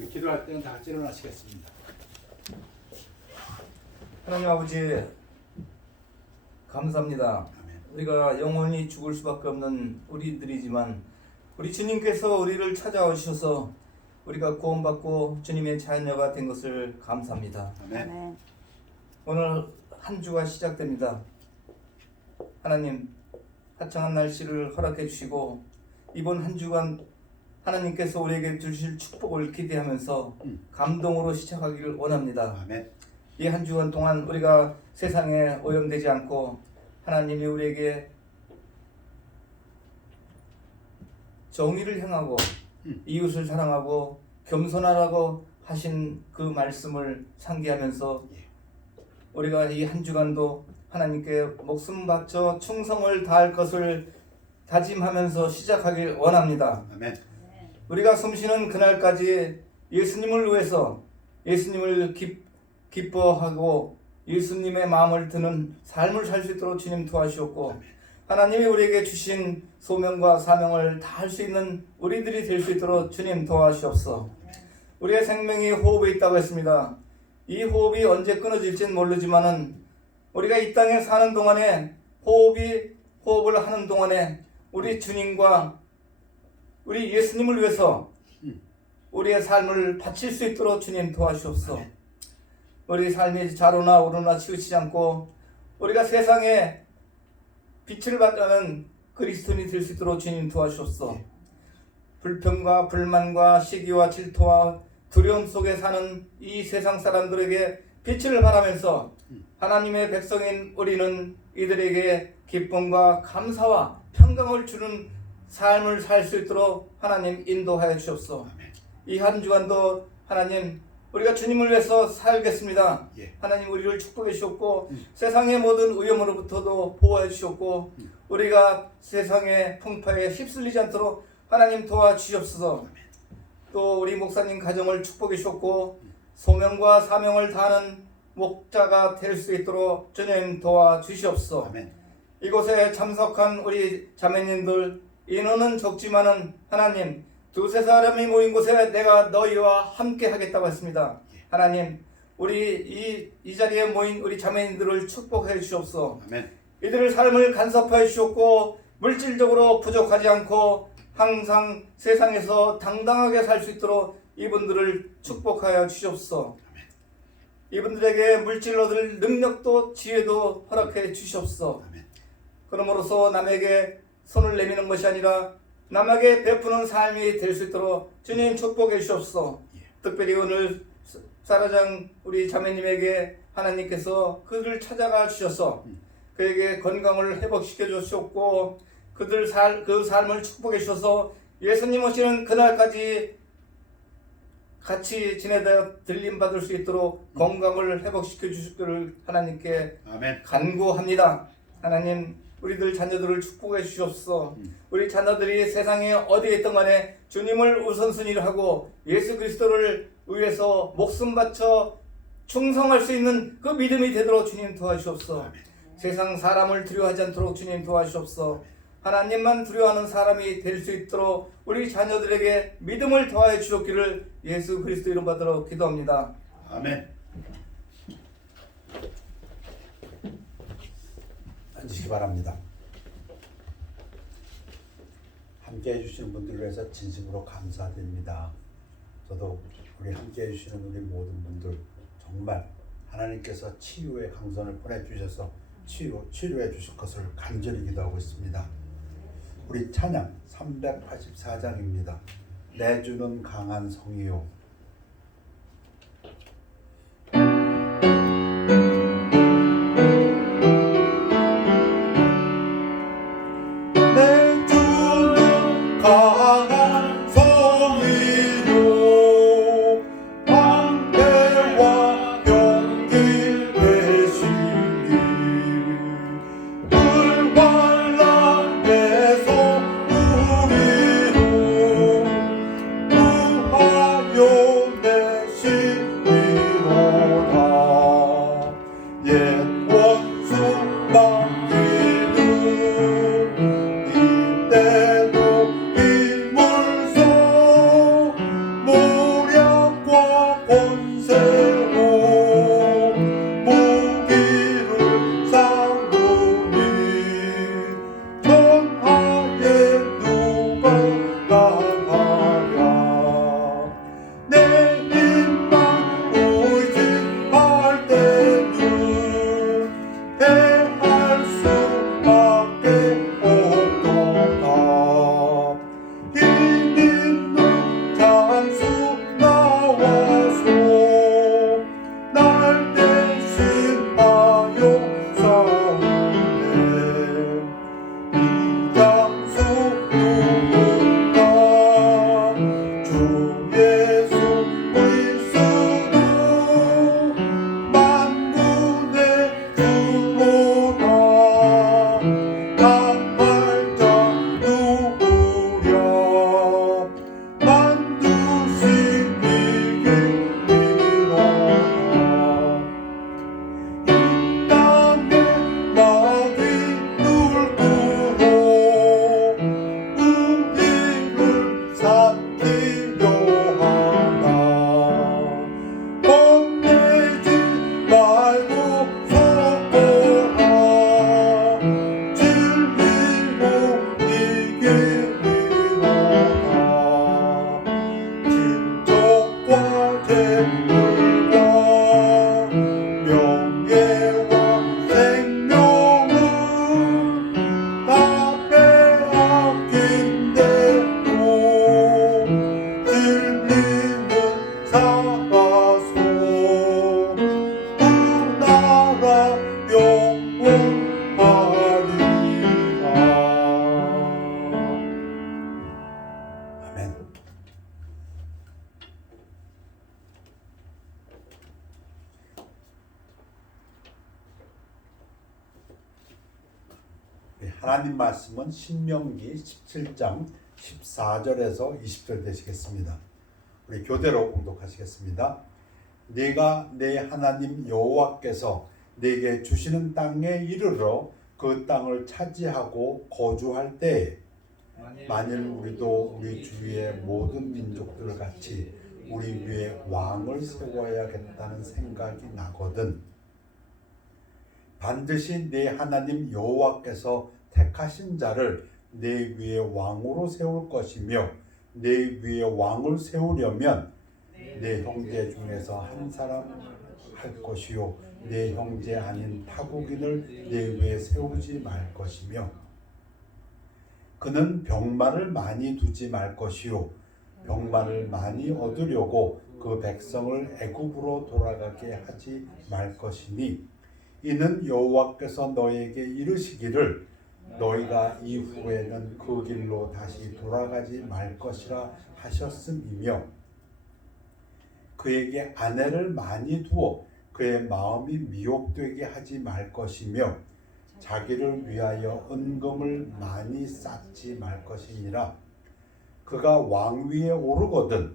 우리 기도할 때는 다 같이 일어나시겠습니다. 하나님 아버지 감사합니다. 아멘. 우리가 영원히 죽을 수밖에 없는 우리들이지만 우리 주님께서 우리를 찾아오셔서 우리가 구원받고 주님의 자녀가 된 것을 감사합니다. 아멘. 오늘 한 주가 시작됩니다. 하나님 화창한 날씨를 허락해 주시고 이번 한 주간 하나님께서 우리에게 주실 축복을 기대하면서 감동으로 시작하기를 원합니다. 아멘. 이 한 주간 동안 우리가 세상에 오염되지 않고 하나님이 우리에게 정의를 향하고 이웃을 사랑하고 겸손하라고 하신 그 말씀을 상기하면서 우리가 이 한 주간도 하나님께 목숨 바쳐 충성을 다할 것을 다짐하면서 시작하길 원합니다. 아멘. 우리가 숨쉬는 그날까지 예수님을 위해서 예수님을 기뻐하고 예수님의 마음을 드는 삶을 살 수 있도록 주님 도와주셨고 하나님이 우리에게 주신 소명과 사명을 다할 수 있는 우리들이 될 수 있도록 주님 도와주옵소서. 우리의 생명이 호흡에 있다고 했습니다. 이 호흡이 언제 끊어질지는 모르지만은 우리가 이 땅에 사는 동안에 호흡을 하는 동안에 우리 주님과 우리 예수님을 위해서 우리의 삶을 바칠 수 있도록 주님 도와주옵소서. 우리 삶이 좌로나 우로나 치우치지 않고 우리가 세상에 빛을 발하는 그리스도인이 될 수 있도록 주님 도와주옵소서. 불평과 불만과 시기와 질투와 두려움 속에 사는 이 세상 사람들에게 빛을 발하면서 하나님의 백성인 우리는 이들에게 기쁨과 감사와 평강을 주는 삶을 살 수 있도록 하나님 인도하여 주옵소서. 이 한 주간도 하나님 우리가 주님을 위해서 살겠습니다. 하나님 우리를 축복해 주셨고 세상의 모든 위험으로부터도 보호해 주셨고 우리가 세상의 풍파에 휩쓸리지 않도록 하나님 도와주시옵소서. 또 우리 목사님 가정을 축복해 주셨고 소명과 사명을 다하는 목자가 될 수 있도록 주님 도와주시옵소서. 아멘. 이곳에 참석한 우리 자매님들 인원은 적지만은 하나님 두세 사람이 모인 곳에 내가 너희와 함께 하겠다고 했습니다. 하나님 우리 이 자리에 모인 우리 자매님들을 축복해 주옵소서. 아멘. 이들의 삶을 간섭하여 주셨고 물질적으로 부족하지 않고 항상 세상에서 당당하게 살 수 있도록 이분들을 축복하여 주시옵소서. 이분들에게 물질로 얻을 능력도 지혜도 허락해 주시옵소서. 그러므로서 남에게 손을 내미는 것이 아니라 남에게 베푸는 삶이 될 수 있도록 주님 축복해 주시옵소서. 특별히 오늘 사라장 우리 자매님에게 하나님께서 그들을 찾아가 주셔서 그에게 건강을 회복시켜 주셨고 그 삶을 축복해 주셔서 예수님 오시는 그날까지 같이 지내다 들림 받을 수 있도록 건강을 회복시켜 주시기를 하나님께 아멘. 간구합니다. 하나님 우리들 자녀들을 축복해 주시옵소서. 우리 자녀들이 세상에 어디에 있든 간에 주님을 우선순위로 하고 예수 그리스도를 위해서 목숨 바쳐 충성할 수 있는 그 믿음이 되도록 주님 도와주시옵소서. 세상 사람을 두려워하지 않도록 주님 도와주시옵소서. 하나님만 두려워하는 사람이 될 수 있도록 우리 자녀들에게 믿음을 더하여 주셨기를 예수 그리스도 이름 받들어 기도합니다. 아멘. 앉으시기 바랍니다. 함께 해주시는 분들을 위해서 진심으로 감사드립니다. 저도 우리 함께 해주시는 우리 모든 분들 정말 하나님께서 치유의 강선을 보내주셔서 치료해 주실 것을 간절히 기도하고 있습니다. 우리 찬양 384장입니다. 내 주는 강한 성이요 내 주는 강한 성이요 방패와 병길 대신이 불활락에서 우리로 구하여 내시리로다. 옛 원수 막기는 이때도 아멘. 하나님 말씀은 신명기 17장 14절에서 20절 되시겠습니다. 우리 교대로 공독하시겠습니다. 내가 내 하나님 여호와께서 내게 주시는 땅에 이르러 그 땅을 차지하고 거주할 때에 만일 우리도 우리 주위의 모든 민족들 같이 우리 위에 왕을 세워야겠다는 생각이 나거든 반드시 내 하나님 여호와께서 택하신 자를 내 위에 왕으로 세울 것이며 내 위에 왕을 세우려면 내 형제 중에서 한 사람 할 것이요 내 형제 아닌 타국인을 내 위에 세우지 말 것이며 그는 병마를 많이 두지 말 것이요 병마를 많이 얻으려고 그 백성을 애굽으로 돌아가게 하지 말 것이니 이는 여호와께서 너에게 이르시기를 너희가 이후에는 그 길로 다시 돌아가지 말 것이라 하셨음이며 그에게 아내를 많이 두어 그의 마음이 미혹되게 하지 말 것이며 자기를 위하여 은금을 많이 쌓지 말 것이니라. 그가 왕위에 오르거든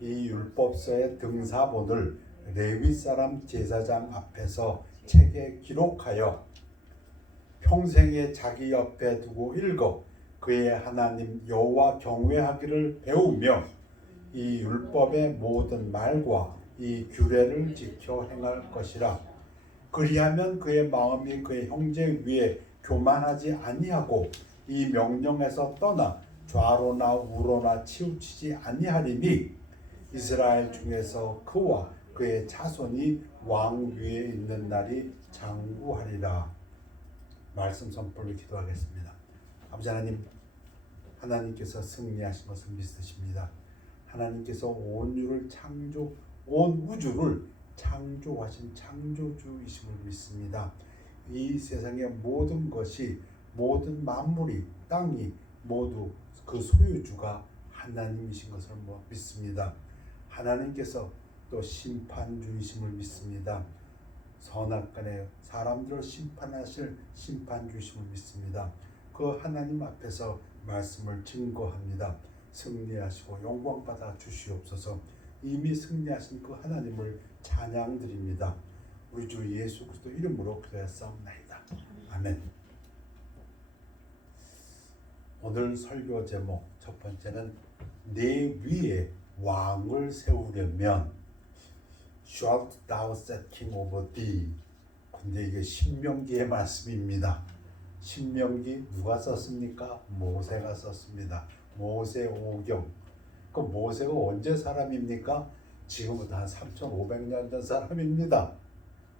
이 율법서의 등사본을 레위 사람 제사장 앞에서 책에 기록하여 평생에 자기 옆에 두고 읽어 그의 하나님 여호와 경외하기를 배우며 이 율법의 모든 말과 이 규례를 지켜 행할 것이라. 그리하면 그의 마음이 그의 형제 위에 교만하지 아니하고 이 명령에서 떠나 좌로나 우로나 치우치지 아니하리니 이스라엘 중에서 그와 그의 자손이 왕 위에 있는 날이 장구하리라. 말씀 선포를 기도하겠습니다. 아버지 하나님, 하나님께서 승리하신 것을 믿으십니다. 하나님께서 온 우주를 창조하신 창조주이심을 믿습니다. 이 세상의 모든 것이 모든 만물이 땅이 모두 그 소유주가 하나님이신 것을 믿습니다. 하나님께서 또 심판주이심을 믿습니다. 선악간에 사람들을 심판하실 심판주이심을 믿습니다. 그 하나님 앞에서 말씀을 증거합니다. 승리하시고 영광받아 주시옵소서. 이미 승리하신 그 하나님을 찬양드립니다. 우리 주 예수 그리스도 이름으로 기도하옵나이다. 아멘. 오늘 설교 제목 첫 번째는 내 위에 왕을 세우려면 Shalt thou set king over thee. 근데 이게 신명기의 말씀입니다. 신명기 누가 썼습니까? 모세가 썼습니다. 모세오경. 그 모세가 언제 사람입니까? 지금부터 한 3,500년 전 사람입니다.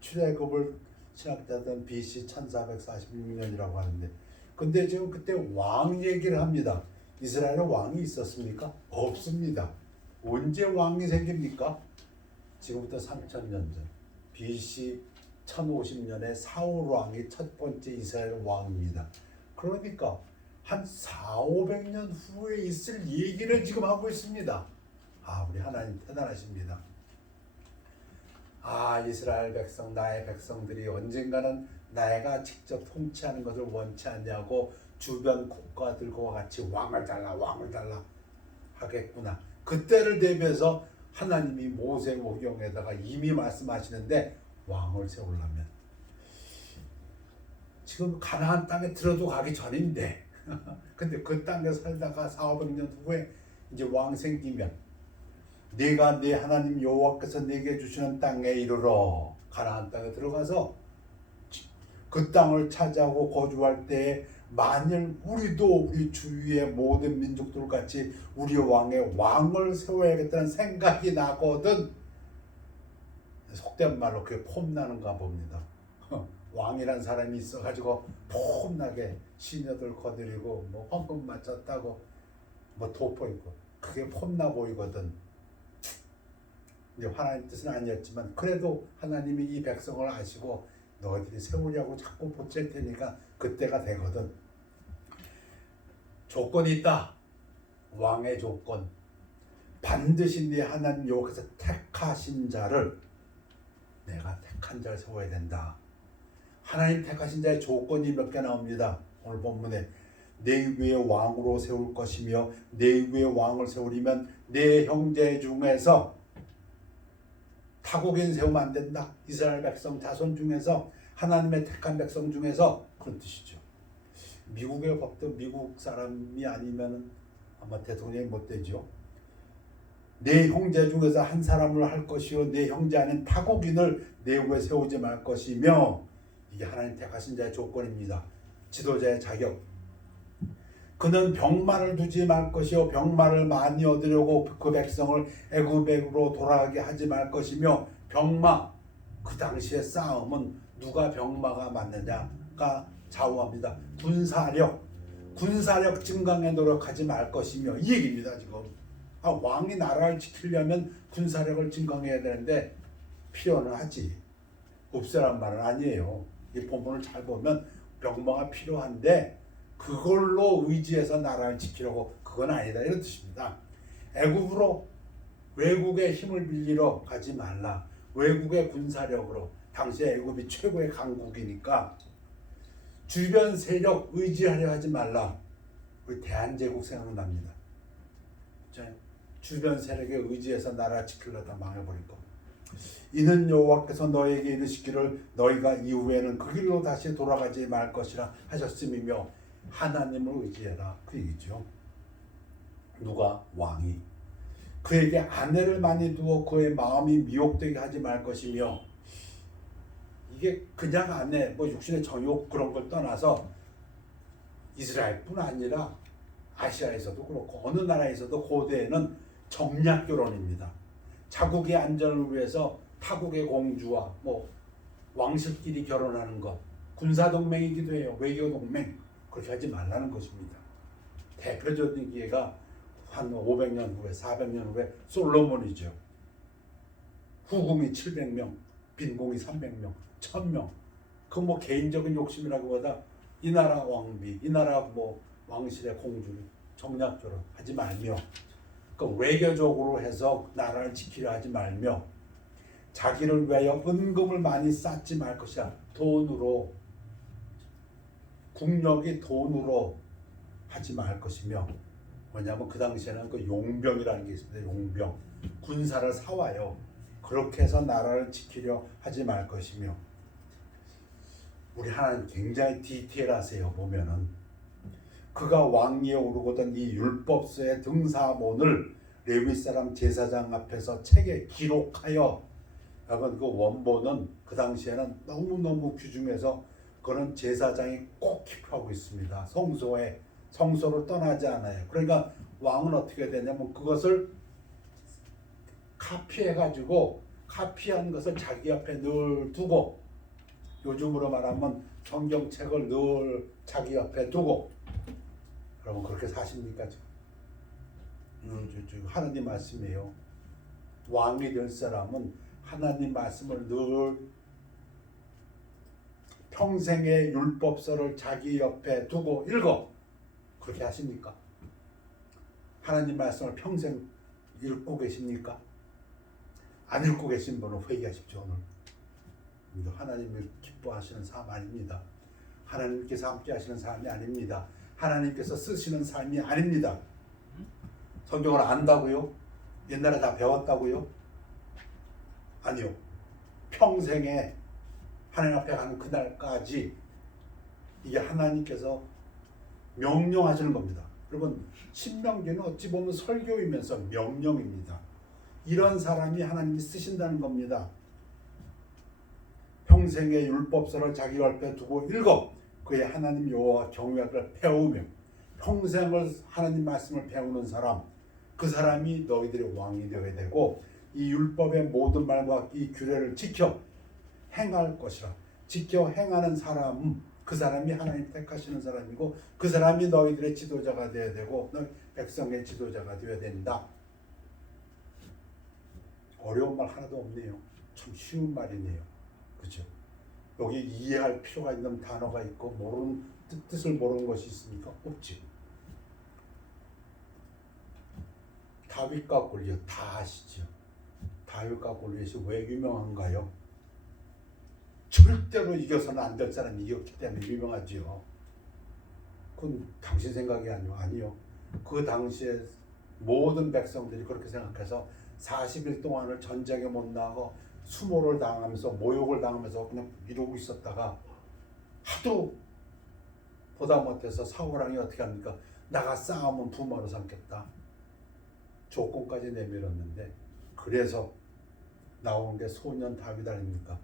출애굽을 신학자들은 BC 1446년이라고 하는데 근데 지금 그때 왕 얘기를 합니다. 이스라엘에 왕이 있었습니까? 없습니다. 언제 왕이 생깁니까? 지금부터 3,000년 전 BC 1050년에 사울 왕이 첫 번째 이스라엘 왕입니다. 그러니까 한 4,500년 후에 있을 얘기를 지금 하고 있습니다. 우리 하나님 대단하십니다. 이스라엘 백성, 나의 백성들이 언젠가는 내가 직접 통치하는 것을 원치 않냐고 주변 국가들과 같이 왕을 달라 하겠구나. 그때를 대비해서 하나님이 모세오경에다가 이미 말씀하시는데 왕을 세우려면 지금 가나안 땅에 들어도 가기 전인데 근데 그 땅에 살다가 4,500년 후에 이제 왕 생기면 네가 네 하나님 여호와께서 네게 주시는 땅에 이르러 가나안 땅에 들어가서 그 땅을 차지하고 거주할 때에 만일 우리도 우리 주위의 모든 민족들 같이 우리 왕의 왕을 세워야겠다는 생각이 나거든. 속된 말로 그게 폼나는가 봅니다. 왕이란 사람이 있어가지고 폼나게 시녀들 거느리고 뭐 헌금 맞췄다고 뭐 돋보이고 그게 폼나 보이거든. 근데 하나님 뜻은 아니었지만 그래도 하나님이 이 백성을 아시고 너희들이 세우려고 자꾸 보챌 테니까 그때가 되거든. 조건이 있다. 왕의 조건, 반드시 네 하나님 여호와께서 택하신 자를, 내가 택한 자를 세워야 된다. 하나님 택하신 자의 조건이 몇 개 나옵니다. 오늘 본문에 내 위에 왕으로 세울 것이며 내 위에 왕을 세우려면 내 형제 중에서, 타국인 세우면 안 된다. 이스라엘 백성 자손 중에서, 하나님의 택한 백성 중에서, 그런 뜻이죠. 미국의 법도 미국 사람이 아니면 아마 대통령이 못 되죠. 내 형제 중에서 한 사람을 할 것이요 내 형제 아닌 타국인을 내 위에 세우지 말 것이며, 이게 하나님 택하신 자의 조건입니다. 지도자의 자격. 그는 병마를 두지 말 것이요 병마를 많이 얻으려고 그 백성을 애굽으로 돌아가게 하지 말 것이며, 병마, 그 당시의 싸움은 누가 병마가 맞느냐가 좌우합니다. 군사력 증강에 노력하지 말 것이며, 이 얘기입니다. 지금 왕이 나라를 지키려면 군사력을 증강해야 되는데 필요는 하지, 없애란 말은 아니에요. 이 본문을 잘 보면 병마가 필요한데 그걸로 의지해서 나라를 지키려고, 그건 아니다, 이런 뜻입니다. 애굽으로, 외국의 힘을 빌리러 가지 말라. 외국의 군사력으로, 당시에 애굽이 최고의 강국이니까 주변 세력 의지하려 하지 말라. 우리 대한제국 생각납니다. 주변 세력에 의지해서 나라 지키려다 망해버릴 거. 이는 여호와께서 너에게 이르시기를 너희가 이후에는 그 길로 다시 돌아가지 말 것이라 하셨음이며, 하나님을 의지해라, 그 얘기죠. 누가? 왕이. 그에게 아내를 많이 두어 그의 마음이 미혹되게 하지 말 것이며, 이게 그냥 아내, 뭐 육신의 정욕 그런 걸 떠나서 이스라엘뿐 아니라 아시아에서도 그렇고 어느 나라에서도 고대에는 정략 결혼입니다. 자국의 안전을 위해서 타국의 공주와 뭐 왕실끼리 결혼하는 것, 군사동맹이기도 해요. 외교동맹. 그렇게 하지 말라는 것입니다. 대표적인 기회가 한 500년 후에, 400년 후에 솔로몬이죠. 후궁이 700명, 빈궁이 300명, 1000명. 그 뭐 개인적인 욕심이라기보다 이 나라 왕비, 이 나라 뭐 왕실의 공주를 정략 결혼하지 말며, 그 외교적으로 해서 나라를 지키려 하지 말며, 자기를 위하여 은금을 많이 쌓지 말 것이야. 돈으로, 국력이 돈으로 하지 말 것이며, 뭐냐면 그 당시에는 그 용병이라는 게 있습니다. 용병, 군사를 사와요. 그렇게 해서 나라를 지키려 하지 말 것이며, 우리 하나님 굉장히 디테일하세요. 보면은 그가 왕위에 오르거든 이 율법서의 등사본을 레위 사람 제사장 앞에서 책에 기록하여, 여러분 그 원본은 그 당시에는 너무너무 귀중해서 그런 제사장이 꼭 기표하고 있습니다. 성소를 떠나지 않아요. 그러니까 왕은 어떻게 되냐면 그것을 카피해가지고, 카피한 것을 자기 앞에 늘 두고, 요즘으로 말하면 성경책을 늘 자기 앞에 두고, 여러분 그렇게 사십니까? 지금 하나님 말씀이에요. 왕이 될 사람은 하나님 말씀을 늘 평생의 율법서를 자기 옆에 두고 읽어. 그렇게 하십니까? 하나님 말씀을 평생 읽고 계십니까? 안 읽고 계신 분은 회개하십시오. 오늘 이거 하나님을 기뻐하시는 삶 아닙니다. 하나님께서 함께 하시는 삶이 아닙니다. 하나님께서 쓰시는 삶이 아닙니다. 성경을 안다고요? 옛날에 다 배웠다고요? 아니요. 평생에 하나님 앞에 가는 그날까지 이게 하나님께서 명령하시는 겁니다. 여러분 신명기는 어찌 보면 설교이면서 명령입니다. 이런 사람이 하나님이 쓰신다는 겁니다. 평생의 율법서를 자기 옆에 두고 읽어. 그의 하나님 여호와 경외를 배우며, 평생을 하나님 말씀을 배우는 사람, 그 사람이 너희들의 왕이 되어야 되고, 이 율법의 모든 말과 이 규례를 지켜 행할 것이라. 지켜 행하는 사람, 그 사람이 하나님 택하시는 사람이고, 그 사람이 너희들의 지도자가 되어야 되고, 너희 백성의 지도자가 되어야 된다. 어려운 말 하나도 없네요. 참 쉬운 말이네요. 그렇죠? 여기 이해할 필요가 있는 단어가 있고 모르는 뜻을 모르는 것이 있습니까? 없지. 다윗과 골리앗 다 아시죠? 다윗과 골리앗이 왜 유명한가요? 절대로 이겨서는 안 될 사람이 이겼기 때문에 유명하지요. 그건 당신 생각이 아니요. 그 당시에 모든 백성들이 그렇게 생각해서 40일 동안을 전쟁에 못 나가고 수모를 당하면서 모욕을 당하면서 그냥 이러고 있었다가 하도 보다 못해서 사울왕이 어떻게 합니까? 나가 싸우면 부모로 삼겠다. 조건까지 내밀었는데 그래서 나온 게 소년 다윗 아닙니까?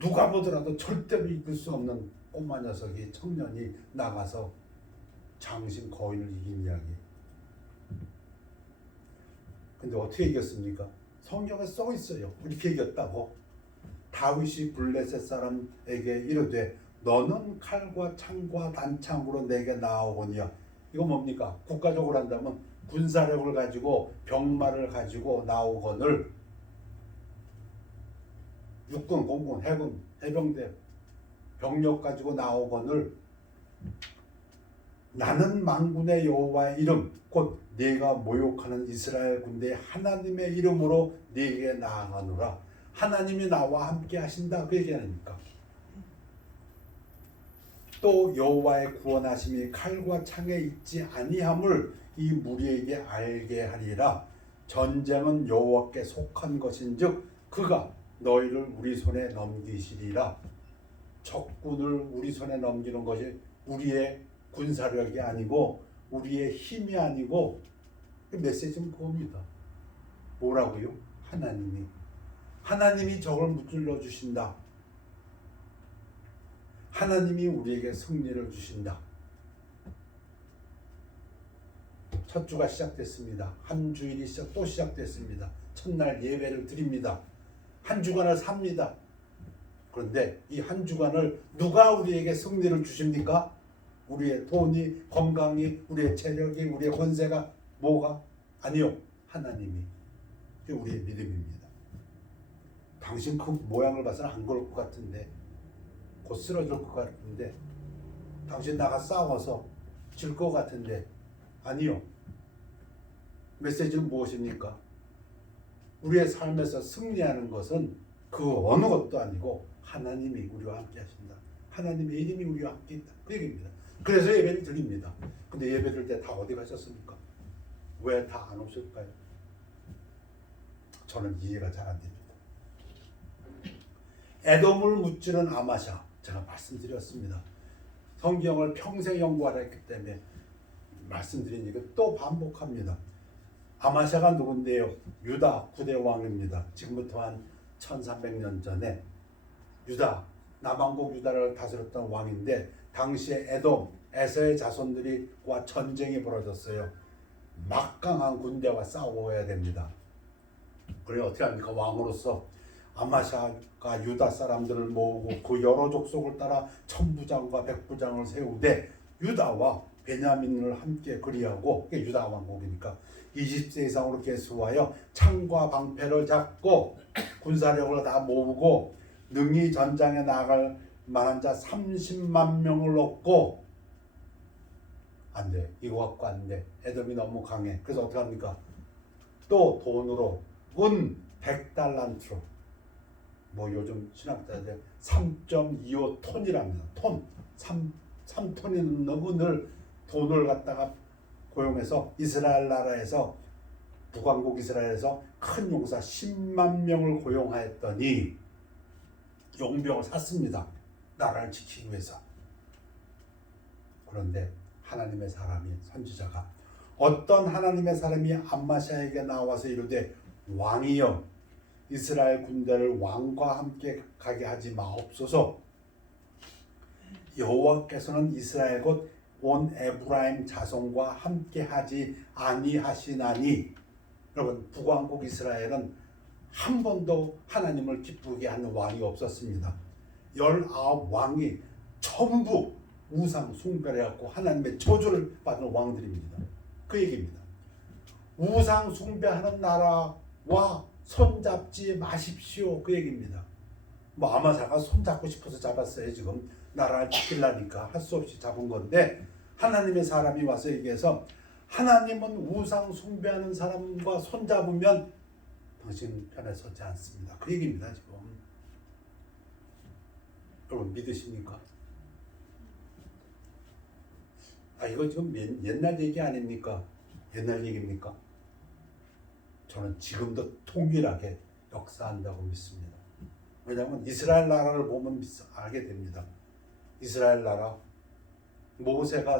누가 보더라도 절대로 이길 수 없는 꼬마 녀석이 청년이 나가서 장신 거인을 이긴 이야기. 근데 어떻게 이겼습니까? 성경에 써 있어요. 이렇게 이겼다고. 다윗이 블레셋 사람에게 이르되 너는 칼과 창과 단창으로 내게 나아오거니와. 이거 뭡니까? 국가적으로 한다면 군사력을 가지고 병마를 가지고 나오거늘 육군, 공군, 해군, 해병대 병력 가지고 나오거늘 나는 만군의 여호와의 이름 곧 네가 모욕하는 이스라엘 군대의 하나님의 이름으로 네게 나아가노라. 하나님이 나와 함께 하신다 그 얘기 아닙니까? 또 여호와의 구원하심이 칼과 창에 있지 아니함을 이 무리에게 알게 하리라. 전쟁은 여호와께 속한 것인즉 그가 너희를 우리 손에 넘기시리라. 적군을 우리 손에 넘기는 것이 우리의 군사력이 아니고 우리의 힘이 아니고 그 메시지는 그겁니다. 뭐라고요? 하나님이 적을 무찔러 주신다. 하나님이 우리에게 승리를 주신다. 첫 주가 시작됐습니다. 한 주일이 또 시작됐습니다. 첫날 예배를 드립니다. 한 주간을 삽니다. 그런데 이 한 주간을 누가 우리에게 승리를 주십니까? 우리의 돈이, 건강이, 우리의 체력이, 우리의 권세가 뭐가? 아니요. 하나님이. 그게 우리의 믿음입니다. 당신 그 모양을 봐서는 안 그럴 것 같은데 곧 쓰러질 것 같은데 당신 나가 싸워서 질 것 같은데 아니요. 메시지는 무엇입니까? 우리의 삶에서 승리하는 것은 그 어느 것도 아니고 하나님이 우리와 함께 하신다. 하나님의 이름이 우리와 함께 있다. 그 얘기입니다. 그래서 예배를 드립니다. 근데 예배 드릴 때 다 어디 가셨습니까? 왜 다 안 오실까요? 저는 이해가 잘 안 됩니다. 에돔을 무찌른 아마샤, 제가 말씀드렸습니다. 성경을 평생 연구하라 했기 때문에 말씀드린 얘기 또 반복합니다. 아마샤가 누군데요? 유다 9대 왕입니다. 지금부터 한 1300년 전에 유다, 남왕국 유다를 다스렸던 왕인데 당시에 에돔, 에서의 자손들과 전쟁이 벌어졌어요. 막강한 군대와 싸워야 됩니다. 그래 어떻게 합니까? 왕으로서 아마샤가 유다 사람들을 모으고 그 여러 족속을 따라 천부장과 백부장을 세우되 유다와 베냐민을 함께 그리하고 그게 유다 왕국이니까 20세 이상으로 계수하여 창과 방패를 잡고 군사력을 다 모으고 능히 전장에 나갈 만한 자 30만 명을 얻고 안 돼. 이거 갖고 안 돼. 에돔이 너무 강해. 그래서 어떻게 합니까? 또 돈으로 은 100달란트로 뭐 요즘 신학자들 3.25톤이랍니다. 톤. 3톤이 넘는 돈을 갖다가 고용해서 이스라엘 나라에서 북왕국 이스라엘에서 큰 용사 10만 명을 고용하였더니 용병을 샀습니다. 나라를 지키기 위해서. 그런데 하나님의 사람이 선지자가 어떤 하나님의 사람이 암마샤에게 나와서 이르되 왕이여 이스라엘 군대를 왕과 함께 가게 하지 마옵소서. 여호와께서는 이스라엘 곧 온 에브라임 자손과 함께 하지 아니하시나니. 여러분 북왕국 이스라엘은 한 번도 하나님을 기쁘게 하는 왕이 없었습니다. 19왕이 전부 우상 숭배를 해갖고 하나님의 저주를 받은 왕들입니다. 그 얘기입니다. 우상 숭배하는 나라와 손잡지 마십시오. 그 얘기입니다. 뭐 아마사가 손잡고 싶어서 잡았어요. 지금 나라를 지키려니까 할 수 없이 잡은 건데 하나님의 사람이 와서 얘기해서 하나님은 우상 숭배하는 사람과 손잡으면 당신 편에 서지 않습니다. 그 얘기입니다. 지금 여러분 믿으십니까? 이거 지금 옛날 얘기 아닙니까? 옛날 얘기입니까? 저는 지금도 동일하게 역사한다고 믿습니다. 왜냐하면 이스라엘 나라를 보면 알게 됩니다. 이스라엘 나라 모세가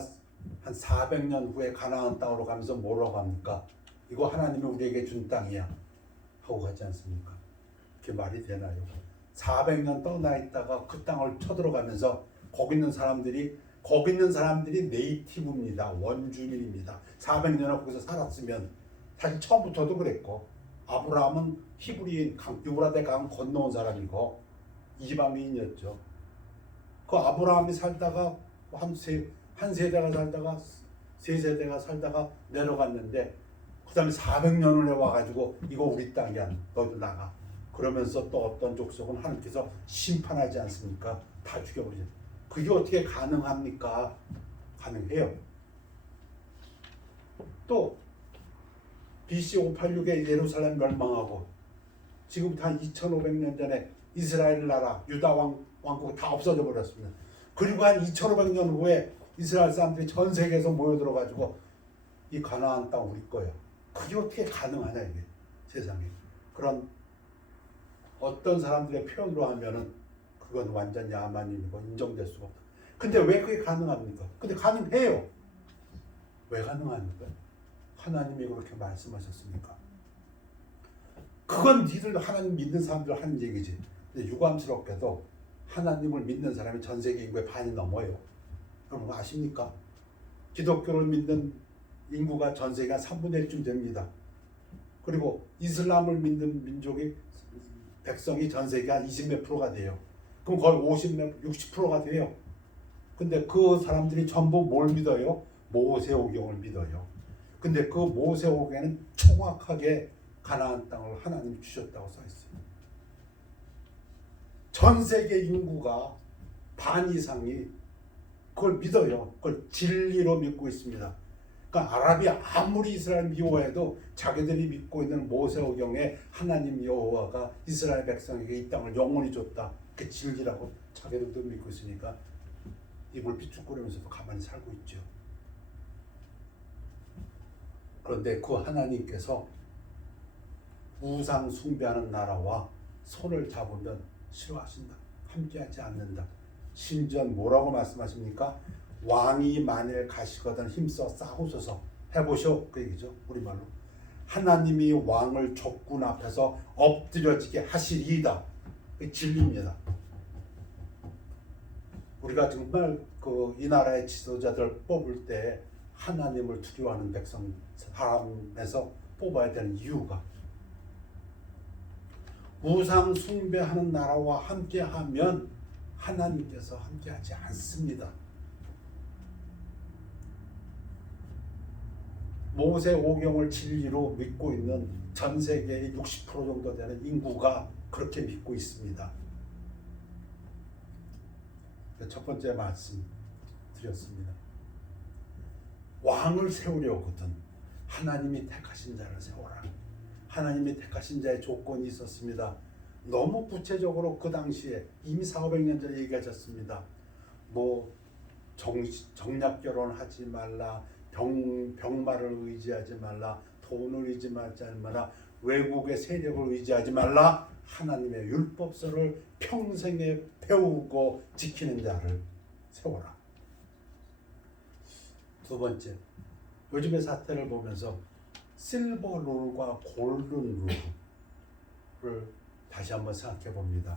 한 400년 후에 가나안 땅으로 가면서 뭐라고 합니까? 이거 하나님이 우리에게 준 땅이야 하고 가지 않습니까? 그게 말이 되나요? 400년 떠나 있다가 그 땅을 쳐들어가면서 거기 있는 사람들이 네이티브입니다. 원주민입니다. 400년을 거기서 살았으면 사실 처음부터도 그랬고 아브라함은 히브리인 유브라데 강 건너온 사람이고 이방인이었죠. 그 아브라함이 살다가 한 세대가 살다가 세 세대가 살다가 내려갔는데 그 다음에 400년을 와가지고 이거 우리 땅이야 너희들 나가 그러면서 또 어떤 족속은 하나님께서 심판하지 않습니까? 다 죽여버리죠. 그게 어떻게 가능합니까? 가능해요. 또 BC 586에 예루살렘 멸망하고 지금부터 한 2500년 전에 이스라엘 나라 유다 왕국이 다 없어져 버렸습니다. 그리고 한 2500년 후에 이스라엘 사람들이 전 세계에서 모여들어가지고 이 가나안 땅 우리 거예요. 그게 어떻게 가능하냐 이게 세상에. 그런 어떤 사람들의 표현으로 하면은 그건 완전 야만인이고 인정될 수가 없다. 근데 왜 그게 가능합니까? 근데 가능해요. 왜 가능합니까? 하나님이 그렇게 말씀하셨으니까. 그건 니들 하나님 믿는 사람들 하는 얘기지. 근데 유감스럽게도 하나님을 믿는 사람이 전 세계 인구의 반이 넘어요. 여러분 아십니까? 기독교를 믿는 인구가 전 세계 한 3분의 1쯤 됩니다. 그리고 이슬람을 믿는 민족이 백성이 전 세계 한 20몇 프로가 돼요. 그럼 거의 60%가 돼요. 근데 그 사람들이 전부 뭘 믿어요? 모세오경을 믿어요. 근데 그 모세오경에는 정확하게 가나안 땅을 하나님이 주셨다고 써 있어요. 전 세계 인구가 반 이상이 그걸 믿어요. 그걸 진리로 믿고 있습니다. 그러니까 아랍이 아무리 이스라엘 미워해도 자기들이 믿고 있는 모세오경에 하나님 여호와가 이스라엘 백성에게 이 땅을 영원히 줬다. 그 진리라고 자기들도 믿고 있으니까 입을 비축거리면서도 가만히 살고 있죠. 그런데 그 하나님께서 우상 숭배하는 나라와 손을 잡으면 싫어하신다. 함께하지 않는다. 심지어 뭐라고 말씀하십니까? 왕이 만일 가시거든 힘써 싸우소서 해보쇼 그 얘기죠. 우리말로 하나님이 왕을 족군 앞에서 엎드려지게 하시리이다. 그 진리입니다. 우리가 정말 이 나라의 지도자들 뽑을 때 하나님을 두려워하는 백성 사람에서 뽑아야 되는 이유가 우상 숭배하는 나라와 함께하면 하나님께서 함께하지 않습니다. 모세오경을 진리로 믿고 있는 전 세계의 60% 정도 되는 인구가 그렇게 믿고 있습니다. 첫 번째 말씀 드렸습니다. 왕을 세우려거든 하나님이 택하신 자를 세워라. 하나님이 택하신 자의 조건이 있었습니다. 너무 구체적으로 그 당시에 이미 400~500년 전에 얘기하셨습니다. 정략 결혼하지 말라, 병마를 의지하지 말라, 돈을 의지하지 말라, 외국의 세력을 의지하지 말라. 하나님의 율법서를 평생에 배우고 지키는 자를 세워라. 두 번째, 요즘의 사태를 보면서 실버 룰과 골든 룰을 다시 한번 생각해 봅니다.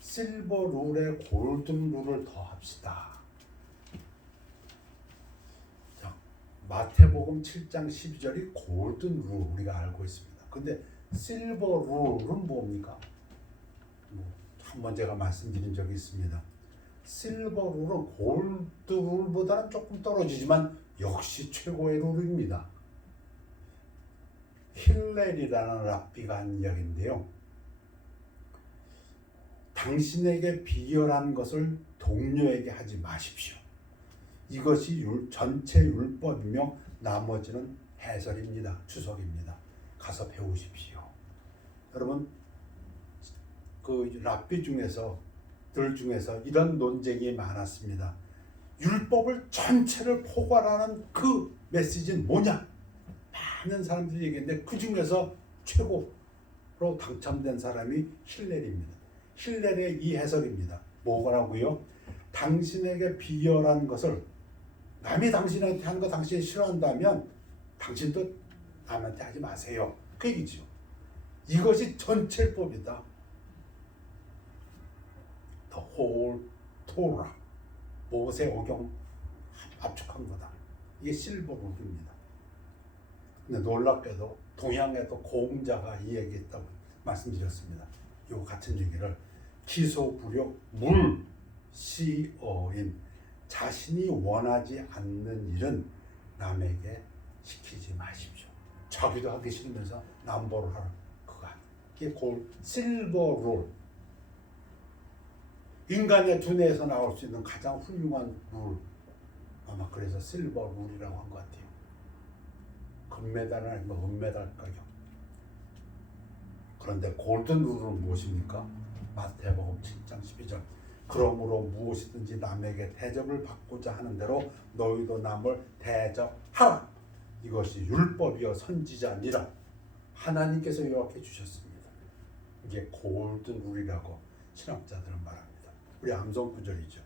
실버 룰에 골든 룰을 더합시다. 자, 마태복음 7장 12절이 골든 룰 우리가 알고 있습니다. 근데 실버 룰은 뭡니까? 한번 제가 말씀드린 적이 있습니다. 실버 룰은 골드 룰보다는 조금 떨어지지만 역시 최고의 룰입니다. 힐렐이라는 랍비가 한 이야기인데요. 당신에게 비열한 것을 동료에게 하지 마십시오. 이것이 전체 율법이며 나머지는 해설입니다. 추석입니다. 가서 배우십시오. 여러분 그 랍비 중에서 이런 논쟁이 많았습니다. 율법을 전체를 포괄하는 그 메시지는 뭐냐? 많은 사람들이 얘기했는데 그 중에서 최고로 당첨된 사람이 힐렐입니다. 힐렐의 이 해설입니다. 뭐라고요? 당신에게 비열한 것을 남이 당신한테 하는 거 당신이 싫어한다면 당신도 남한테 하지 마세요. 그 얘기죠. 이것이 전체법이다. The whole Torah. 모세오경 압축한 거다. 이게 실버룩입니다. 근데 놀랍게도 동양에도 고흥자가 이 얘기했다고 말씀드렸습니다. 이 같은 얘기를 기소부력 물시어인 자신이 원하지 않는 일은 남에게 시키지 마십시오. 자기도 하기 싫으면서 남보를 하는 그가 이게 실버 룰. 인간의 두뇌에서 나올 수 있는 가장 훌륭한 룰. 아마 그래서 실버 룰이라고 한 것 같아요. 금메달은 아니면 은메달 가격. 그런데 골든 룰은 무엇입니까? 마태복음 7장 12절. 그러므로 무엇이든지 남에게 대접을 받고자 하는 대로 너희도 남을 대접하라. 이것이 율법이요 선지자니라. 하나님께서 요약해 주셨습니다. 이게 골든 룰이라고 신학자들은 말합니다. 우리 암송 구절이죠.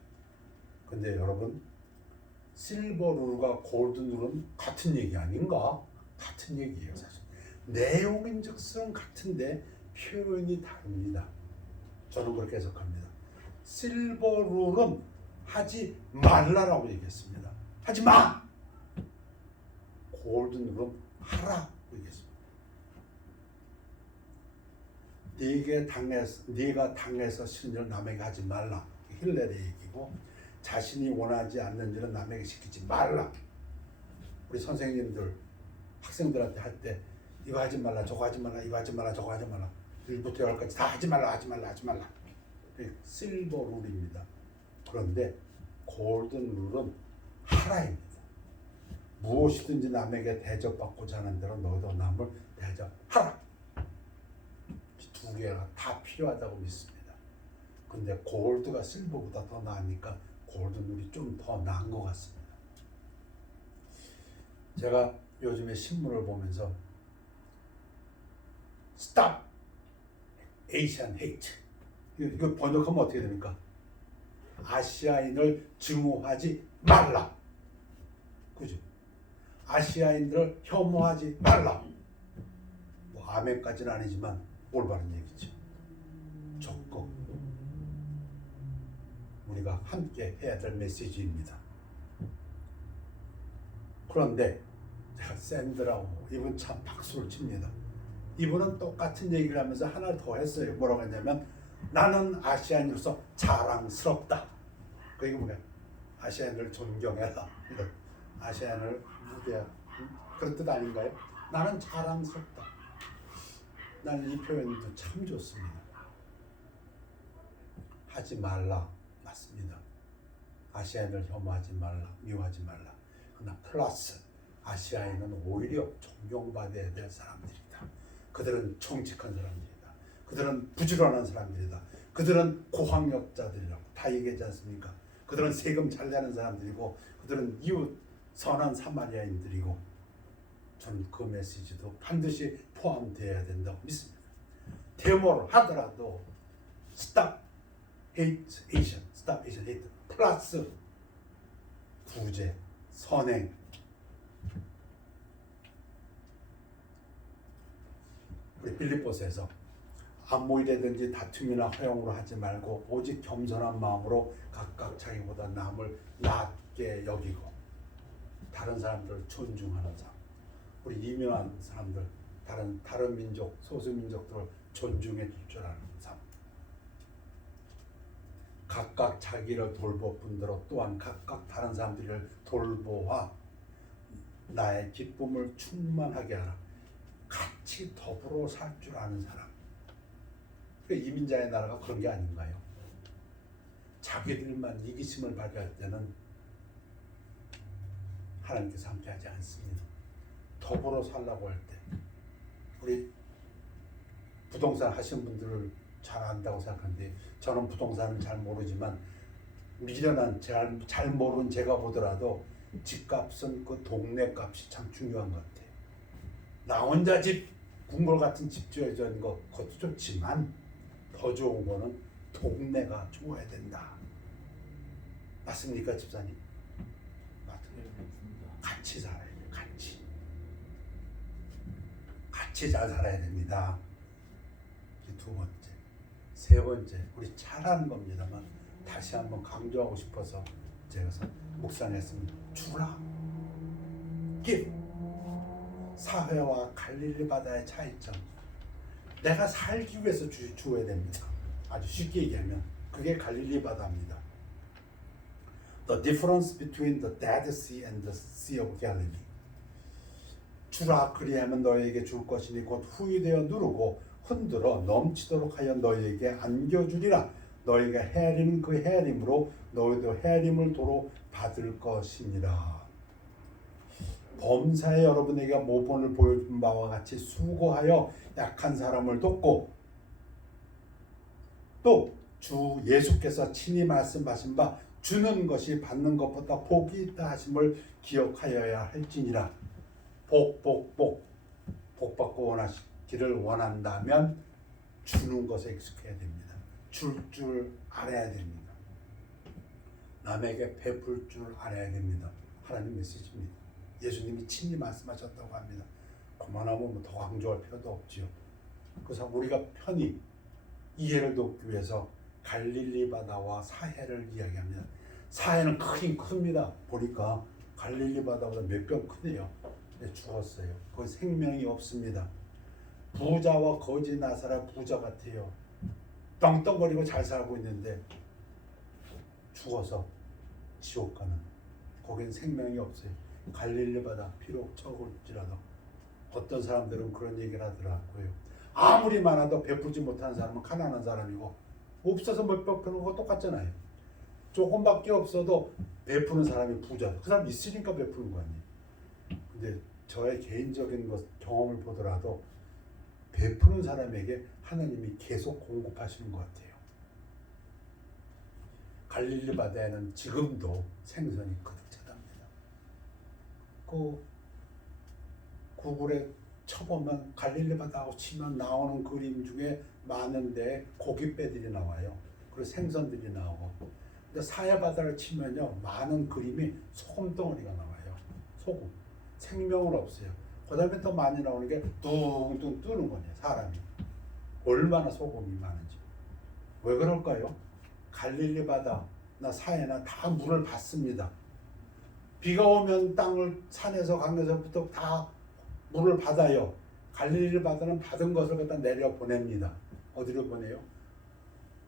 근데 여러분 실버 룰과 골든 룰은 같은 얘기 아닌가? 같은 얘기예요 사실. 내용인즉슨 같은데 표현이 다릅니다. 저는 그렇게 해석합니다. 실버 룰은 하지 말라라고 얘기했습니다. 하지 마. 골든 룰은 하라고 얘기했습니다. 네가 당해서 싫은 일을 남에게 하지 말라. 힐렐의 얘기고 자신이 원하지 않는 일은 남에게 시키지 말라. 우리 선생님들 학생들한테 할 때 이거 하지 말라, 저거 하지 말라, 이거 하지 말라, 저거 하지 말라. 1부터 10까지 다 하지 말라, 하지 말라, 하지 말라. 실버 룰입니다. 그런데 골든 룰은 하라입니다. 무엇이든지 남에게 대접받고자 하는 대로 너희도 남을 대접하라. 이 두 개가 다 필요하다고 믿습니다. 근데 골드가 실버보다 더 나으니까 골든 룰이 좀 더 나은 것 같습니다. 제가 요즘에 신문을 보면서 Stop Asian Hate 이거 번역하면 어떻게 됩니까? 아시아인을 증오하지 말라. 그죠? 아시아인들을 혐오하지 말라. 뭐 아멘까지는 아니지만 올바른 얘기죠. 적극 우리가 함께 해야 될 메시지입니다. 그런데 제가 샌드라고 이분 참 박수를 칩니다. 이분은 똑같은 얘기를 하면서 하나 더 했어요. 뭐라고 했냐면 나는 아시아인으로서 자랑스럽다. 그 이거 뭐야? 아시아인을 존경해라. 이런 아시아인을 무대야. 그런 뜻 아닌가요? 나는 자랑스럽다. 나는 이 표현도 참 좋습니다. 하지 말라. 맞습니다. 아시아인을 혐오하지 말라. 미워하지 말라. 그러나 플러스 아시아인은 오히려 존경받아야 될 사람들이다. 그들은 정직한 사람들이다. 그들은 부지런한 사람들이다. 그들은 고학력자들이라고 다 얘기하지 않습니까? 그들은 세금 잘 내는 사람들이고 그들은 이웃 선한 사마리아인들이고 저는 그 메시지도 반드시 포함되어야 된다고 믿습니다. 데모를 하더라도 Stop Hate Asian, Stop Asian Hate 플러스 구제, 선행 우리 빌립보서에서 아무 일에든지 다툼이나 허용으로 하지 말고 오직 겸손한 마음으로 각각 자기보다 남을 낮게 여기고 다른 사람들을 존중하는 삶. 우리 이민한 사람들, 다른 민족, 소수 민족들을 존중해 줄 줄 아는 삶. 각각 자기를 돌볼 뿐더러 또한 각각 다른 사람들을 돌보아 나의 기쁨을 충만하게 하라. 같이 더불어 살 줄 아는 사람. 이민자의 나라가 그런 게 아닌가요? 자기들만 이기심을 발휘할 때는 하나님께서 함께하지 않습니다. 더불어 살라고 할 때 우리 부동산 하시는 분들을 잘 안다고 생각하는데 저는 부동산은 잘 모르지만 미련한 잘 모르는 제가 보더라도 집값은 그 동네 값이 참 중요한 것 같아요. 나 혼자 집 궁궐 같은 집 지어져 있는 거 그것도 좋지만 더 좋은 거는 동네가 좋아야 된다. 맞습니까, 집사님? 같이 살아야 돼요. 같이 잘 살아야 됩니다. 이게 두 번째. 세 번째, 우리 잘하는 겁니다만 다시 한번 강조하고 싶어서 제가 묵상했습니다. 주라. give. 사회와 갈릴리 바다의 차이점. 내가 살기 위해서 주어야 됩니다. 아주 쉽게 얘기하면 그게 갈릴리 바다입니다. The difference between the Dead Sea and the Sea of Galilee. 주라 그리하면 너희에게 줄 것이니 곧 후이되어 누르고 흔들어 넘치도록 하여 너희에게 안겨주리라. 너희가 헤아리는 그 헤아림으로 너희도 헤아림을 도로 받을 것이니라. 범사에 여러분에게 모본을 보여준 바와 같이 수고하여 약한 사람을 돕고 또 주 예수께서 친히 말씀하신 바 주는 것이 받는 것보다 복이 있다 하심을 기억하여야 할지니라. 복 받고 원하시기를 원한다면 주는 것에 익숙해야 됩니다. 줄 알아야 됩니다. 남에게 베풀 줄 알아야 됩니다. 하나님 메시지입니다. 예수님이 친히 말씀하셨다고 합니다. 그만하면 더 강조할 필요도 없지요. 그래서 우리가 편히 이해를 돕기 위해서 갈릴리 바다와 사해를 이야기합니다. 사해는 크긴 큽니다. 보니까 갈릴리 바다보다 몇 배 크네요. 죽었어요. 거기 생명이 없습니다. 부자와 거지 나사라 부자 같아요. 떵떵거리고 잘 살고 있는데 죽어서 지옥 가는, 거긴 생명이 없어요. 갈릴리 바다 비록 적을지라도. 어떤 사람들은 그런 얘기를 하더라고요. 아무리 많아도 베풀지 못하는 사람은 가난한 사람이고 없어서 못 베푸는 거 똑같잖아요. 조금밖에 없어도 베푸는 사람이 부자. 그 사람 있으니까 베푸는 거 아니에요. 근데 저의 개인적인 경험을 보더라도 베푸는 사람에게 하나님이 계속 공급하시는 것 같아요. 갈릴리 바다에는 지금도 생선이 가득 차답니다. 그 구글에 쳐보면 갈릴리 바다하고 치면 나오는 그림 중에 많은데 고깃배들이 나와요. 그리고 생선들이 나오고. 근데 사해 바다를 치면요 많은 그림이 소금 덩어리가 나와요. 소금. 생명은 없어요. 그 다음에 더 많이 나오는 게 뚱뚱 뜨는 거네요. 사람이. 얼마나 소금이 많은지. 왜 그럴까요? 갈릴리 바다나 사해나 다 물을 받습니다. 비가 오면 땅을 산에서 강에서부터 다 물을 받아요. 갈릴리 바다는 받은 것을 갖다 내려 보냅니다. 어디로 보내요?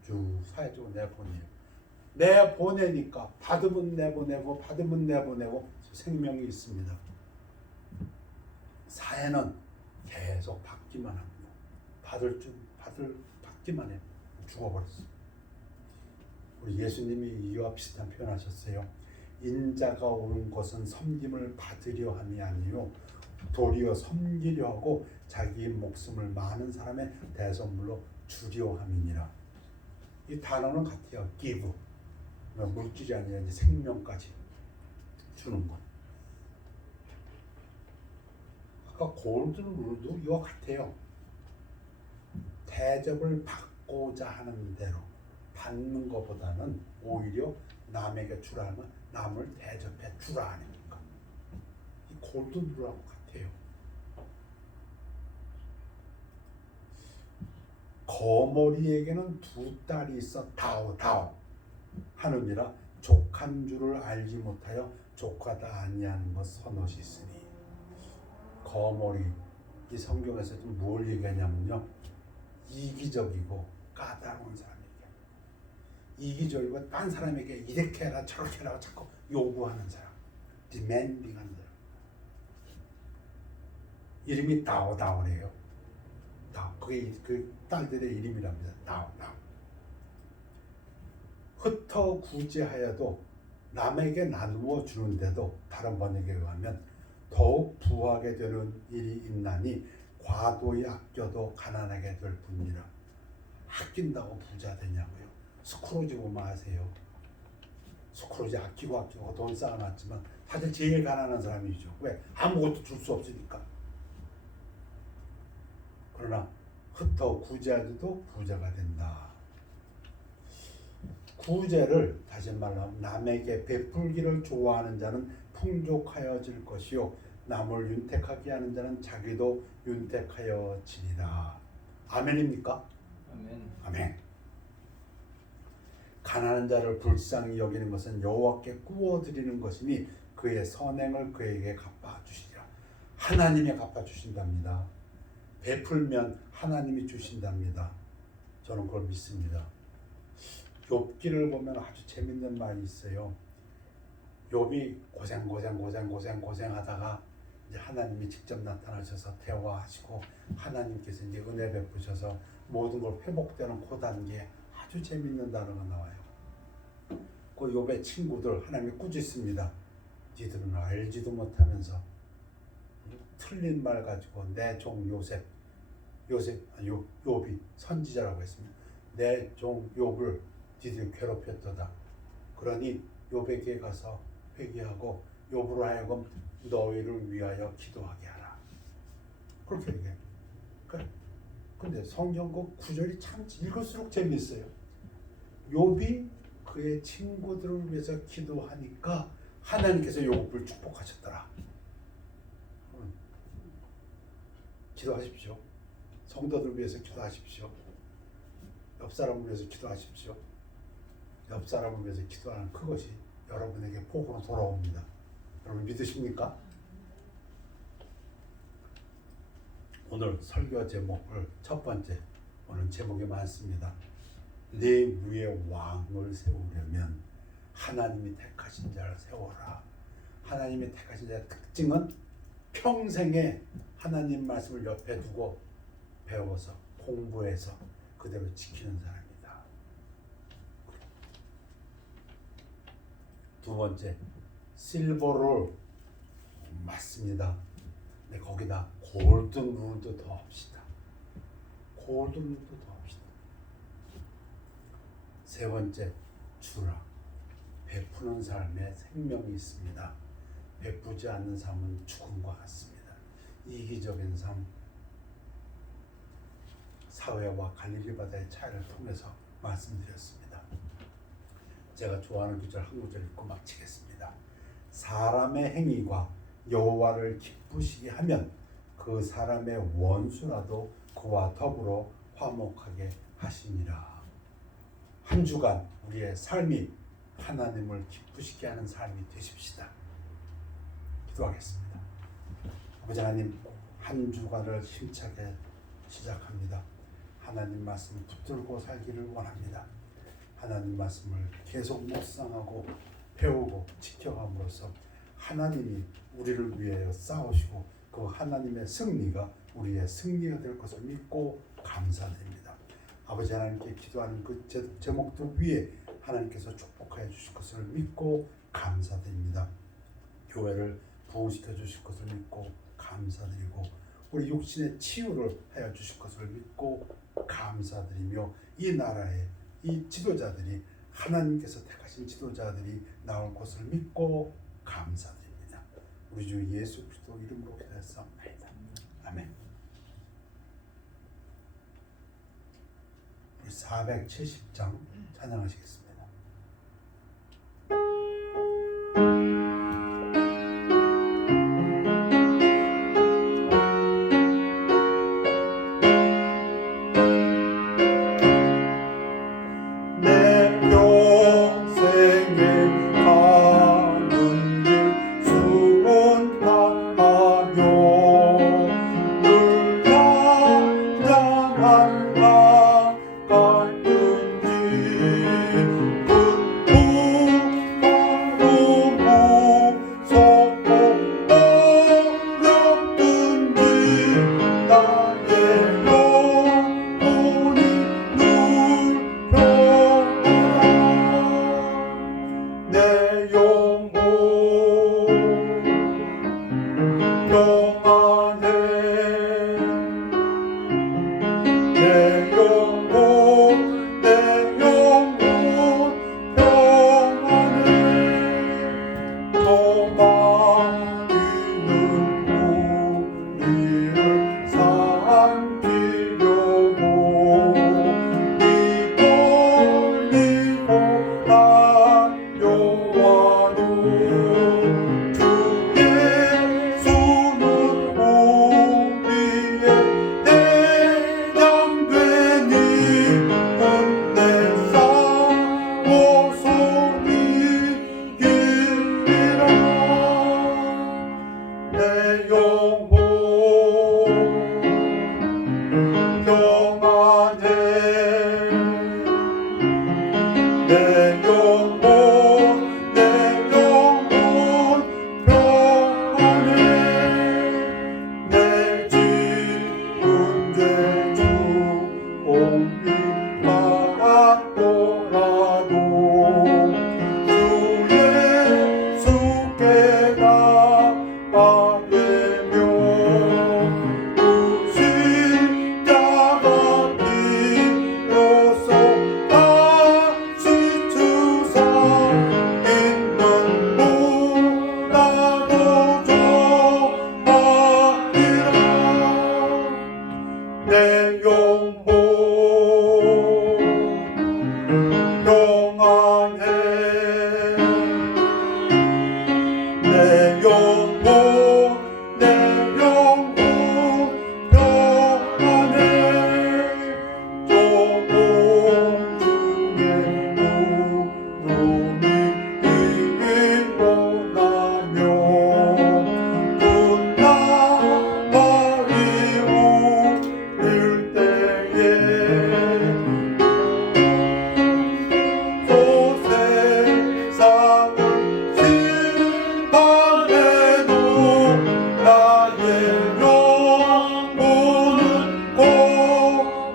쭉 사해 쪽으로 내보내요. 내보내니까 받으면 내보내고 받으면 내보내고 생명이 있습니다. 사해는 계속 받기만 합니다. 받기만 해요. 죽어버렸어요. 우리 예수님이 이와 비슷한 표현하셨어요. 인자가 오는 것은 섬김을 받으려 함이 아니요 도리어 섬기려 하고 자기 목숨을 많은 사람의 대선물로 주려 함이니라. 이 단어는 같아요. give. 물질이 아니라 이제 생명까지 주는 것. 아까 골든 룰도 이와 같아요. 대접을 받고자 하는 대로 받는 것보다는 오히려 남에게 주라 하면 남을 대접해 주라 아닙니까? 이 골든 룰하고 같아요. 거머리에게는 두 딸이 있어 다오 하느니라. 족한 줄을 알지 못하여 족하다 아니하는 것 서넛이 있으니. 거머리, 이 성경에서 좀 뭘 얘기하냐면요, 이기적이고 까다로운 사람에게, 이기적이고 딴 사람에게 이렇게 해라 저렇게 해라 자꾸 요구하는 사람, 디맨딩하는 사람. 이름이 다오래요. 그게 그 딸들의 이름이랍니다. 다오. 흩어 구제하여도 남에게 나누어 주는데도 다른 번역에 의하면 더욱 부하게 되는 일이 있나니 과도히 아껴도 가난하게 될 뿐이라. 아낀다고 부자 되냐고요? 스크루지 보면 아세요. 스크루지 아끼고 돈 쌓아놨지만 사실 제일 가난한 사람이죠. 왜? 아무것도 줄 수 없으니까. 그러나 흩어 구제하여도 부자가 된다. 구제를 다시 말하면 남에게 베풀기를 좋아하는 자는 풍족하여질 것이요 남을 윤택하게 하는 자는 자기도 윤택하여지리라. 아멘입니까? 아멘. 아멘. 가난한 자를 불쌍히 여기는 것은 여호와께 구워드리는 것이니 그의 선행을 그에게 갚아주시리라. 하나님이 갚아주신답니다. 베풀면 하나님이 주신답니다. 저는 그걸 믿습니다. 욥기를 보면 아주 재밌는 말이 있어요. 욥이 고생하다가 이제 하나님이 직접 나타나셔서 대화하시고 하나님께서 이제 은혜 베푸셔서 모든 걸 회복되는 그 단계에 아주 재밌는 단어가 나와요. 그 욥의 친구들 하나님이 꾸짖습니다. 니들은 알지도 못하면서 틀린 말 가지고 내 종 욥이 선지자라고 했습니다. 내 종 욥을 니들이 괴롭혔도다. 그러니 욥에게 가서 회개하고 욥으로 하여금 너희를 위하여 기도하게 하라. 그렇게 얘기해요. 근데 성경 그 구절이 참 읽을수록 재미있어요. 욥이 그의 친구들을 위해서 기도하니까 하나님께서 욥을 축복하셨더라. 기도하십시오. 성도들 위해서 기도하십시오. 옆 사람을 위해서 기도하십시오. 옆 사람을 위해서 기도하는 그것이 여러분에게 복으로 돌아옵니다. 여러분 믿으십니까? 오늘 설교 제목을 첫 번째, 오늘 제목이 많습니다. 내 위에 왕을 세우려면 하나님이 택하신 자를 세워라. 하나님이 택하신 자의 특징은 평생에 하나님 말씀을 옆에 두고 배워서 공부해서 그대로 지키는 사람입니다. 두 번째, 실버를 맞습니다. 근데 거기다 골든 룰도 더 합시다. 골든 룰도 더 합시다. 세 번째, 주라. 베푸는 삶에 생명이 있습니다. 베푸지 않는 삶은 죽음과 같습니다. 이기적인 삶, 사회와 갈릴리 바다의 차이를 통해서 말씀드렸습니다. 제가 좋아하는 구절 한 구절 읽고 마치겠습니다. 사람의 행위가 여호와를 기쁘시게 하면 그 사람의 원수라도 그와 더불어 화목하게 하시니라. 한 주간 우리의 삶이 하나님을 기쁘시게 하는 삶이 되십시다. 기도하겠습니다. 아버지 하나님, 한 주간을 힘차게 시작합니다. 하나님 말씀 붙들고 살기를 원합니다. 하나님 말씀을 계속 묵상하고 배우고 지켜감으로써 하나님이 우리를 위하여 싸우시고 그 하나님의 승리가 우리의 승리가 될 것을 믿고 감사드립니다. 아버지 하나님께 기도하는 그 제목들 위에 하나님께서 축복하여 주실 것을 믿고 감사드립니다. 교회를 부흥시켜 주실 것을 믿고 감사드리고 우리 육신의 치유를 하여 주실 것을 믿고 감사드리며 이 나라의 이 지도자들이 하나님께서 택하신 지도자들이 나올 것을 믿고 감사드립니다. 우리 주 예수 그리스도 이름으로 기도했사옵나이다. 아멘. 우리 470장 찬양하시겠습니다. 내 내 영혼 내 영혼 평안해 또 마귀는 우리를 삼키려고 이끌리고 달려와도 주 예수는 우리의 대장되니 끝내 싸워서 이기리라 내 영혼 평안해 내 영혼 내 영혼 평안해 내 지은 죄 주공이 받더라도 주 예수께 나아가며 그 십자가 비로소 다시 주사 있는 무라도 좋아하리라 내 영혼 평안해 내 영혼 내 영혼 평안해 조공 중에 구름이 일어나며 군나발이 울릴 때에 또 세상을 심판해도 나의 영혼은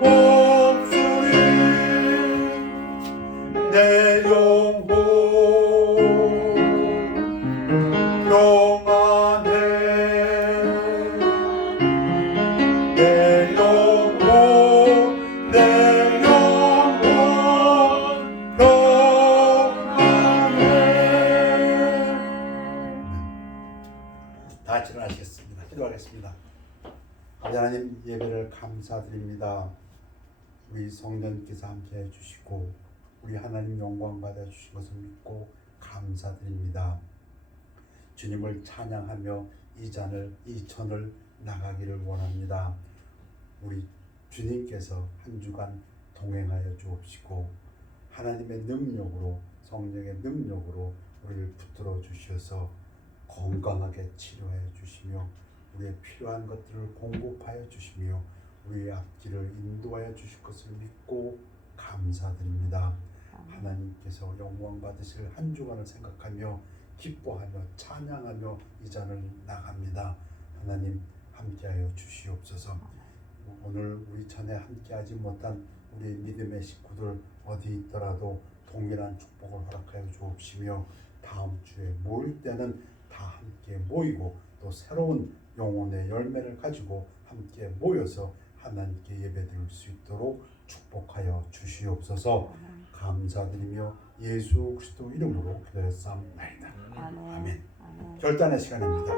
곱없으리 내 영혼 평안해 내 영혼 내 영혼 평안해 다 같이 일어나시겠습니다. 기도하겠습니다. 아버지 하나님 예배를 감사드립니다. 우리 성령께서 함께해 주시고 우리 하나님 영광 받아 주신 것을 믿고 감사드립니다. 주님을 찬양하며 이 전을 나가기를 원합니다. 우리 주님께서 한 주간 동행하여 주옵시고 하나님의 능력으로 성령의 능력으로 우리를 붙들어 주셔서 건강하게 치료해 주시며 우리의 필요한 것들을 공급하여 주시며 우리의 앞길을 인도하여 주실 것을 믿고 감사드립니다. 하나님께서 영광 받으실 한 주간을 생각하며 기뻐하며 찬양하며 이 잔을 나갑니다. 하나님 함께하여 주시옵소서. 오늘 우리 전에 함께하지 못한 우리 믿음의 식구들 어디 있더라도 동일한 축복을 허락하여 주옵시며 다음 주에 모일 때는 다 함께 모이고 또 새로운 영혼의 열매를 가지고 함께 모여서 하나님께 예배드릴 수 있도록 축복하여 주시옵소서. 감사드리며 예수 그리스도 이름으로 기도했사옵나이다. 아멘. 결단의 시간입니다.